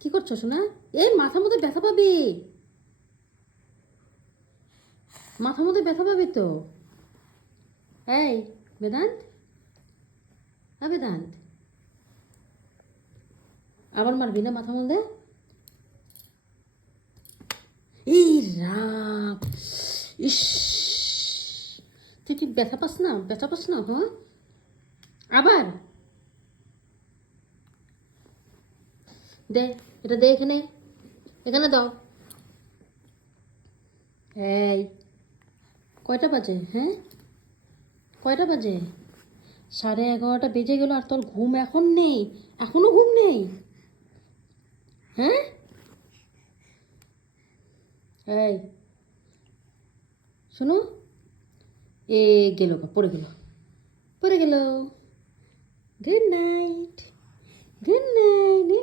কি করছো শোনা? এই মাথার মধ্যে ব্যথা পাবি, মাথার মধ্যে ব্যথা পাবি তো। এই বেদান্ত, হ্যাঁ বেদান্ত, আবার মারবি না মাথার মধ্যে? এই রাম, ইস, তুই কি ব্যথা পাস না, ব্যথা পাস না? হ্যাঁ, আবার দে, এটা দে, এখানে, এখানে দাও। এই কয়টা বাজে? হ্যাঁ, কয়টা বাজে? 11:30 বেজে গেল, আর তোর ঘুম এখন নেই? এখনো ঘুম নেই? হ্যাঁ, এই শোনো, এ গেল, পড়ে গেল, পড়ে গেল। Good night, good night.